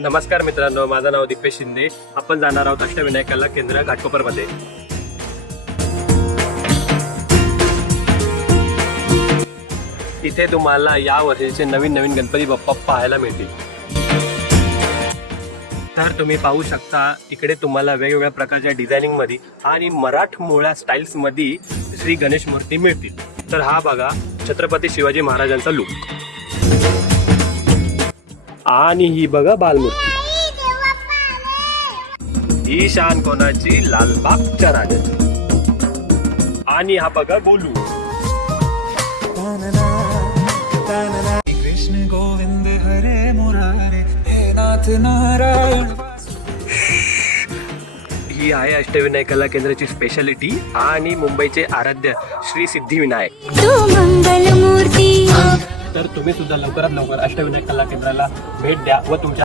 नमस्कार मित्रांनो, माझं नाव दीपेश शिंदे. आपण जाणार आहोत अष्टविनायक कला केंद्र घाटकोपरमध्ये. इथे तुम्हाला या वर्षीचे नवीन नवीन गणपती बाप्पा पाहायला मिळतील. तर तुम्ही पाहू शकता, इकडे तुम्हाला वेगवेगळ्या प्रकारच्या डिझायनिंग मध्ये आणि मराठमोळ्या स्टाईल्स मध्ये श्री गणेश मूर्ती मिळतील. तर हा बघा छत्रपती शिवाजी महाराजांचा लुक, आणि ही बघा बालमूर्ती. ही शान कोणाची? लालबागच्या राजाची. आणि हा बघा गोलू. कृष्ण गोविंद हरे मुरारे हे नाथ नारायण. ही आहे अष्टविनायक कला केंद्राची स्पेशालिटी आणि मुंबईचे आराध्य श्री सिद्धिविनायक. तर तुम्ही सुद्धा लवकरात लवकर अष्टविनायक कला केंद्राला भेट द्या व तुमच्या